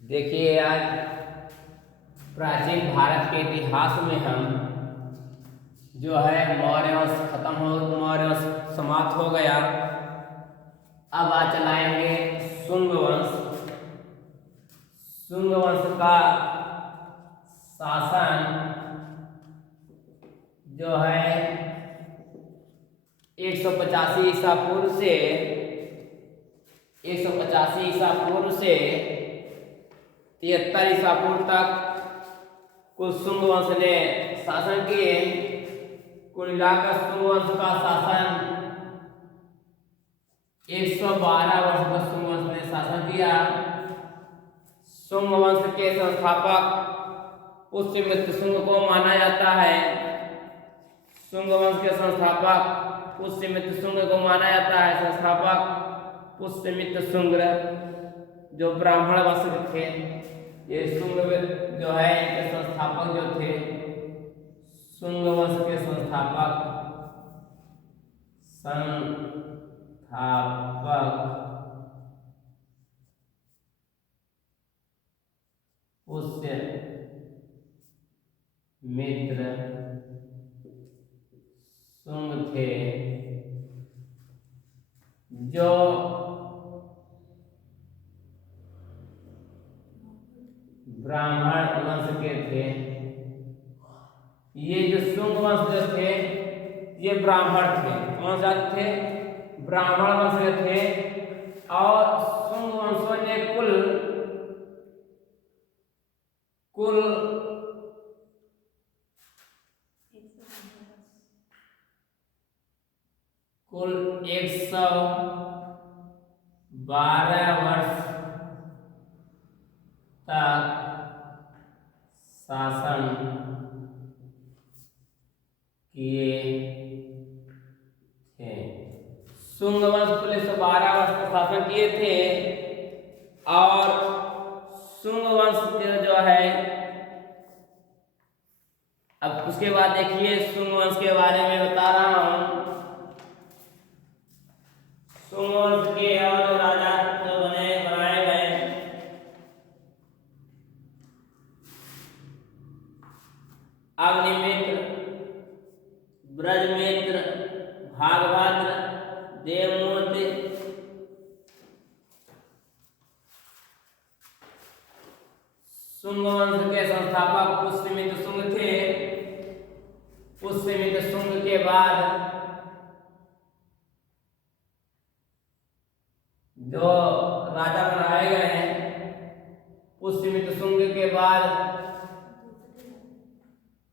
देखिए, आज प्राचीन भारत के इतिहास में हम जो है मौर्य वंश खत्म हो, मौर्य वंश समाप्त हो गया। अब आज चलाएंगे शुंग वंश। शुंग वंश का शासन जो है 185 ईसा पूर्व से 185 ईसा पूर्व से 73 ईसा पूर्व तक कुल शुंग वंश ने शासन किए। कुल मिलाकर शुंग वंश का शासन 112 वर्ष तक शुंग वंश ने शासन किया। शुंग वंश के संस्थापक पुष्यमित्र शुंग को माना जाता है। शुंग वंश के संस्थापक पुष्यमित्र शुंग को माना जाता है। संस्थापक पुष्यमित्र शुंग जो ब्राह्मण वंश के थे। ये शुंग जो है इनके संस्थापक जो थे, शुंग वंश के संस्थापक पुष्यमित्र शुंग थे, जो ब्राह्मण वंश के थे। ये जो शुंग वंश जो थे ये ब्राह्मण थे। कौन सा थे? ब्राह्मण वंश के थे। और शुंग वंशों ने कुल 112 वर्ष तक शासन किए थे। शुंग वंश कुल 112 वर्ष तक शासन किए थे। और शुंग वंश के जो है, अब उसके बाद देखिए शुंग वंश के बारे में बता रहा हूं। शुंग वंश के और जो राजा जो बनाए गए, अग्निमित्र, ब्रजमित्र, भागभद्र, देवमूर्ति, शुंग वंश के संस्थापक पुष्यमित्र शुंग थे। पुष्यमित्र शुंग के बाद जो राजा बनाए गए हैं, पुष्यमित्र शुंग के बाद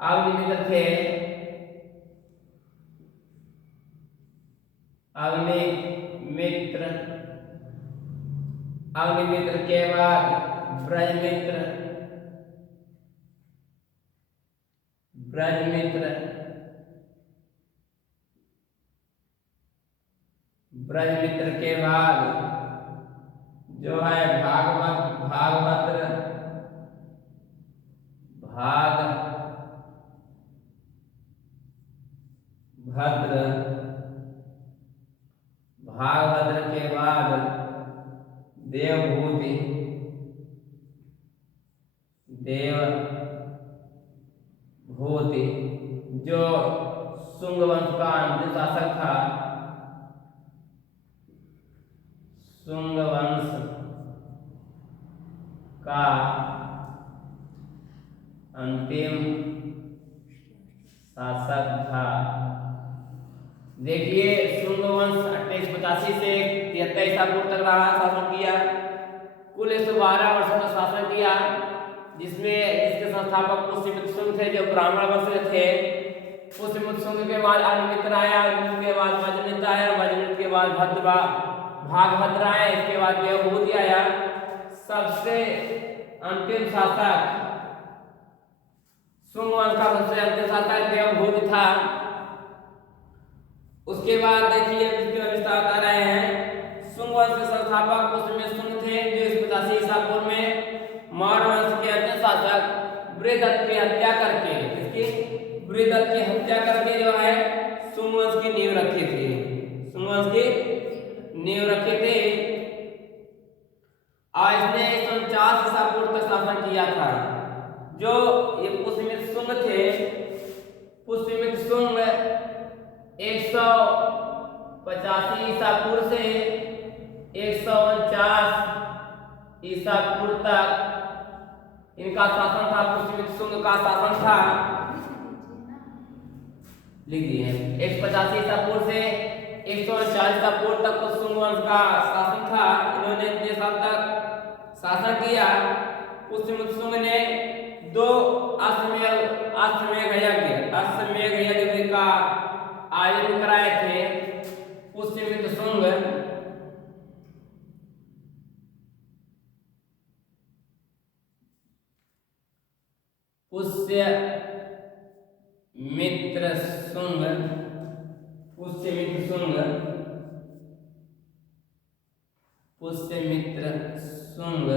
अग्निमित्र थे। अग्निमित्र के बाद ब्रजमित्र, ब्रजमित्र के बाद जो है भागभद्र, भागभद्र के बाद देवभूति, जो शुंग वंश का अंतिम शासक था। शुंग वंश का अंतिम शासक था। देखिए, शुंग वंश 2885 से 73 ईसा पूर्व तक रहा, शासन किया। कुल 112 वर्षों का शासन किया, जिसके संस्थापक पुष्यमित्र शुंग थे, जो ब्राह्मण वंश के थे। पुष्यमित्र शुंग के बाद अग्निमित्र आया, अग्निमित्र के बाद वज्रमित्र आया, वज्रमित्र के बाद भागभद्र आया, इसके बाद देवभूति आया। सबसे अंतिम शासक शुंग वंश का सबसे अंतिम शासक देवभूति था। उसके बाद देखिए इसके विस्तार बता रहे हैं। शुंग वंश के संस्थापक पुष्यमित्र शुंग थे, जो 185 ईसा पूर्व में मौर्य वंश के अंतिम शासक बृहदत्त की हत्या करके, इसकी बृहदत्त की हत्या करके जो है शुंग वंश की नींव रखी थी। शुंग वंश की नींव रखे थे। और इसने 50 ईसा पूर्व तक शासन किया था। जो ये पुष्यमित्र शुंग थे, पुष्यमित्र शुंग 185 ईसा पूर्व से 149 ईसा पूर्व तक इनका शासन था। पुष्यमित्र शुंग का शासन था, लिख दिए 185 ईसा पूर्व से 149 ईसा पूर्व तक शुंग वंश का शासन था। इन्होंने इतने साल तक शासन किया। पुष्यमित्र शुंग ने 2 अश्वमेध यज्ञ का आयोजन कराए थे। पुष्यमित्र शुंग पुष्यमित्र शुंग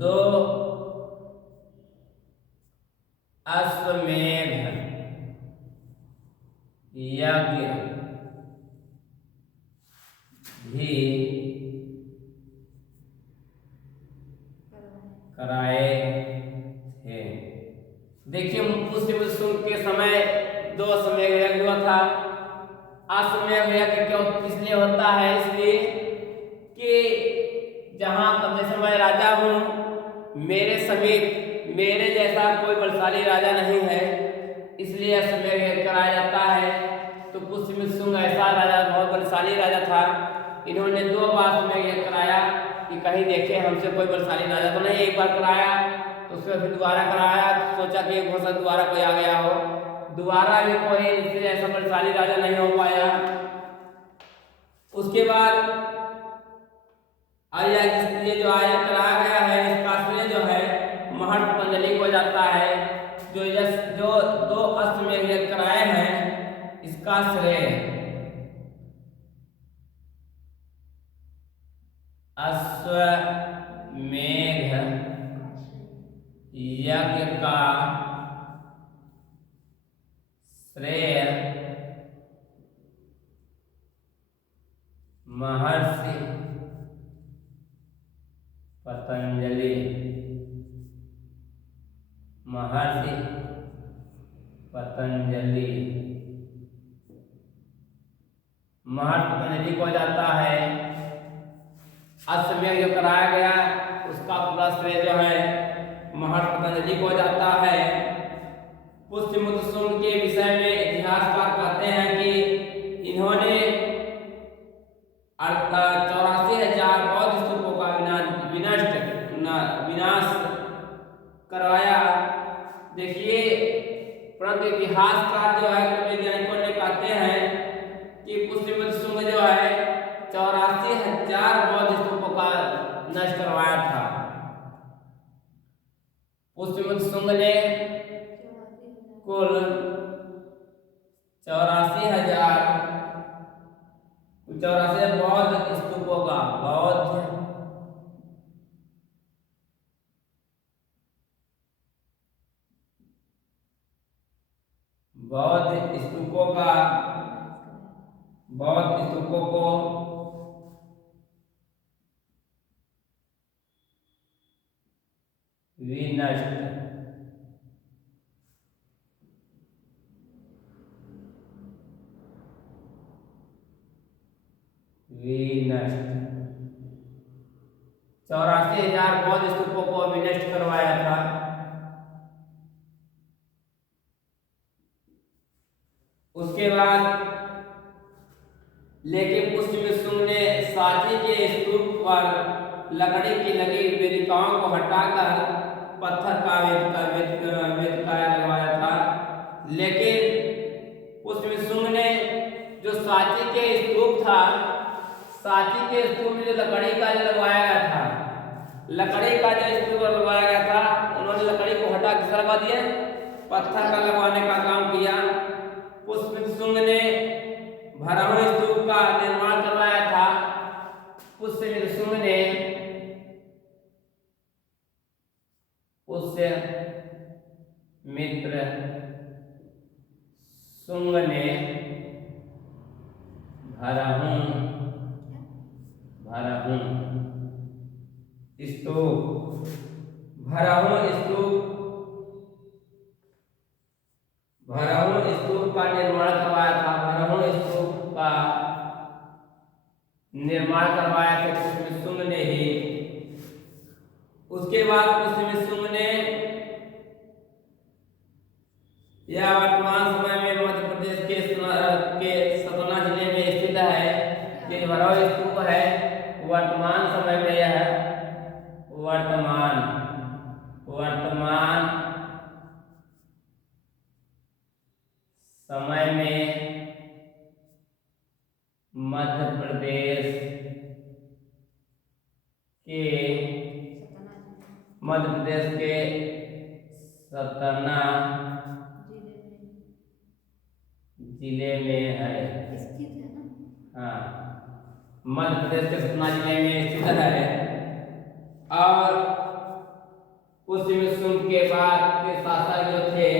दो अश्वमेध यज्ञ भी कराए थे। देखिए पुष्यमित्र शुंग के समय 2 अश्वमेध यज्ञ हुआ था। अश्वमेध यज्ञ क्यों इसलिए होता है? इसलिए कि जहां तब जैसे मैं राजा हूं, मेरे समीप मेरे जैसा कोई बलशाली राजा नहीं है, इसलिए अश्वमेध यज्ञ कराया जाता है। तो पुष्यमित्र शुंग ऐसा राजा, बहुत बलशाली राजा था। इन्होंने 2 बार अश्वमेध यज्ञ कराया कि कहीं देखे हमसे कोई बलशाली राजा तो नहीं। एक बार कराया तो उसके फिर दोबारा कराया, सोचा कि एक वर्ष दोबारा कोई आ गया हो, दोबारा भी कोई इससे ऐसा बलशाली राजा नहीं हो पाया। उसके बाद ये जो आयोजन कराया गया है, इसका श्रेय जो है महर्षि पतंजलि को जाता है। जो 2 अश्वमेध यज्ञ कराए हैं, इसका श्रेय अश्वमेध यज्ञ का श्रेय महर्षि पतंजलि को जाता है। अश्वमेध जो कराया गया उसका पूरा श्रेय जो है महर्षि पतंजलि को जाता है। पुष्यमित्र शुंग के विषय में इतिहासकार कहते हैं कि इन्होंने 84,000 बौद्ध स्तूपों का विनाश करवाया। देखिए, परंतु इतिहासकार जो है, वैज्ञानिकों ने कहते हैं कि पुष्यमित्र शुंग जो है 84,000 बौद्ध स्तूपों का नष्ट करवाया था। पुष्यमित्र शुंग ने कुल 84,000 बौद्ध स्तूपों का बौद्ध स्तूपों को विनष्ट विनष्ट 84,000 बौद्ध स्तूपों को विनष्ट करवाया था। उसके बाद लेकिन पुष्यमित्र शुंग ने सांची के स्तूप पर लकड़ी की लगी वेदिकाओं को हटाकर पत्थर का वेदिका लगवाया था। लेकिन पुष्यमित्र शुंग ने जो सांची के स्तूप था, सांची के स्तूप में जो लकड़ी का जो लगवाया गया था, लकड़ी का जो स्तूप लगवाया गया था, उन्होंने लकड़ी को हटा के लगवा दिया, पत्थर का लगवाने का काम किया। पुष्यमित्र शुंग ने भरावन स्तूप का निर्माण करवाया था। पुष्यमित्र शुंग ने भरावन भरहूं स्तूप, भरहूं स्तूप, भरहूं स्तूप का निर्माण करवाया था। भरहूं स्तूप का निर्माण करवाया था पुष्यमित्सुंग ने ही। उसके बाद पुष्यमित्सुंग ने यह वर्तमान समय में मध्य प्रदेश के सतना जिले में स्थित है। ये भरहूं स्तूप है। वर्तमान समय में यह वर्तमान समय में मध्य प्रदेश के सतना जिले में है, स्थित है ना। हाँ, मध्य प्रदेश के सतना जिले में स्थित है। और पुष्यमित्सुंग के बाद के शासक जो थे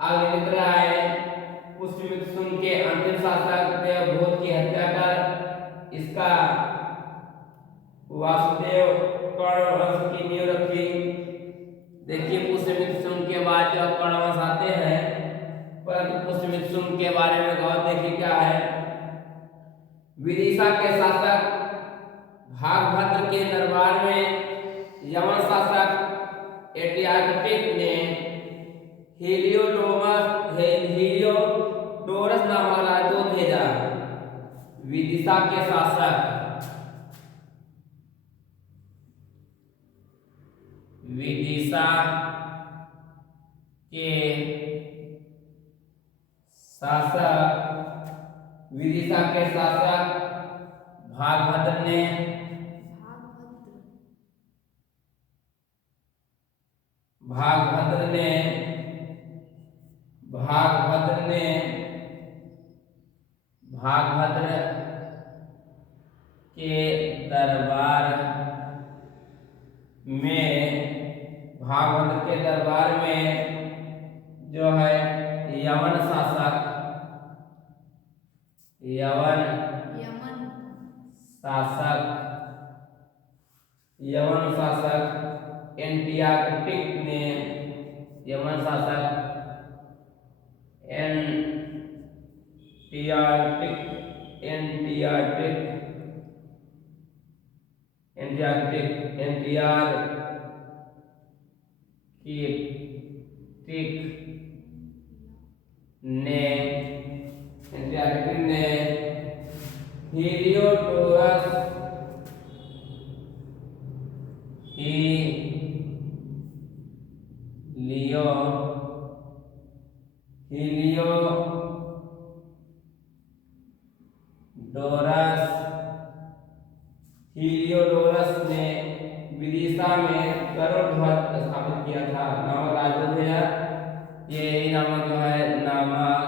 आगे मित्र आए। पुष्यमित्सुंग के अंतिम शासक देवभूत की हत्या कर इसका वासुदेव कर्ण वंश की नींव रखी। देखिए पुष्यमित्सुंग के बाद जो कर्ण वंश आते हैं, परंतु पुष्यमित्सुंग के बारे में गौर देखिए क्या है। विदिशा के शासक भागभद्र के दरबार में यवन शासक एटियाटिक ने हेलियोडोरस नामक राजदूत भेजा। विदिशा के शासक विदिशा के शासक भागभद्र ने भागभद्र के दरबार में जो है यवन शासक एंटियाटिक ने हीलियोडोरस ने विदिशा में गरुड़ ध्वज स्थापित किया था। नामक राजदूत भेजा। ये नामक जो है नामक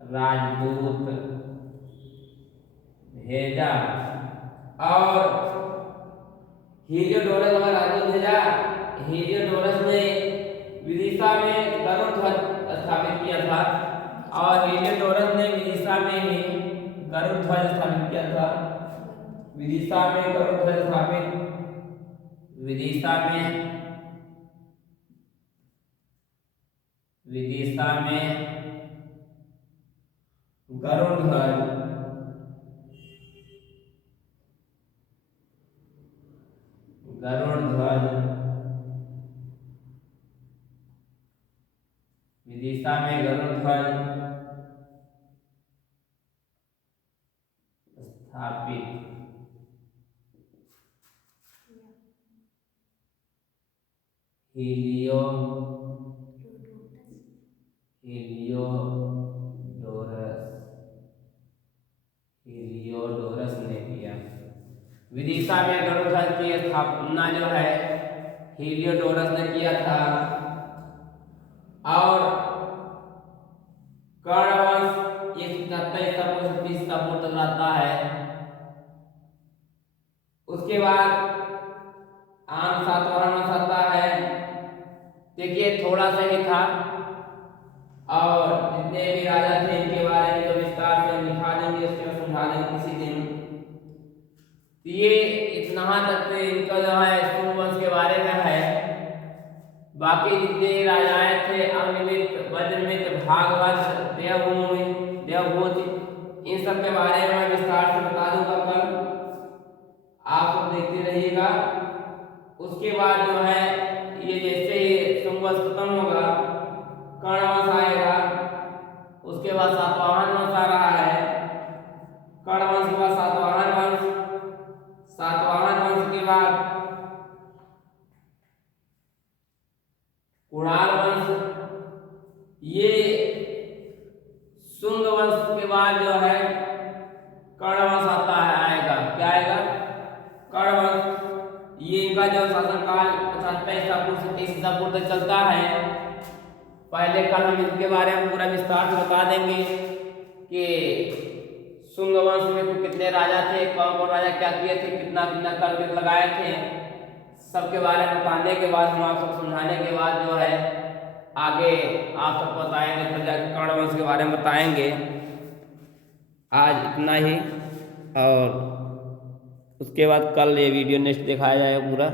राजदूत भेजा। और हीलियोडोरस का राजदूत भेजा। हीलियोडोरस ने विदिशा में गरुड़ ध्वज स्थापित किया था। और हीलियोडोरस ने विदिशा में ही गरुड़ ध्वज स्थापित किया था। विदिशा में गरुड़ ध्वज स्थापित, विदिशा में गरुड़ ध्वज विदिशा में गरुड़ ध्वज स्थापित हीलियोडोरस ने किया। विदिशा में गरुड़ ध्वज की स्थापना जो है हीलियोडोरस ने किया था। और कर्ण वंश 177 ईसा पूर्व तक रहता है। उसके बाद आम सातवाहन वंश आता है। देखिए थोड़ा सा ही था। और जितने भी राजा थे इनके बारे में तो विस्तार से लिखा देंगे, उसमें दिखा देंगे किसी दिन। तो ये इतना तक इनका जो है शुंग वंश के बारे में है। बाकी जितने राजाएं थे अग्निमित्र, वज्रमित्र, भागवत, देवभूति, इन सब के बारे में विस्तार से बता दूंगा कल, आप सब देखते रहिएगा। उसके बाद जो है ये जैसे ही शुंग वंश खत्म होगा, कर्ण वंश आएगा। उसके बाद सातवाहन वंश आ रहा है। कर्ण वंश के बाद सातवाहन वंश, सातवाहन वंश के बाद कुणाल वंश। ये शुंग वंश के बाद जो है कर्ण वंश आता है, आएगा। क्या आएगा? कर्ण वंश। ये इनका जो शासनकाल 23 ईसा पूर्व से 23 ईसा पूर्व तक चलता है। पहले कल हम इसके बारे में पूरा विस्तार से बता देंगे कि शुंग वंश में तो कितने राजा थे, कौन कौन राजा क्या किए थे, कितना कितना कर लगाए थे, सबके बारे में बताने के बाद, हम आप सब समझाने के बाद जो है आगे आप सबको बताएंगे, तो जाके कर्ण वंश के बारे में बताएंगे। आज इतना ही, और उसके बाद कल ये वीडियो नेक्स्ट दिखाया जाएगा पूरा।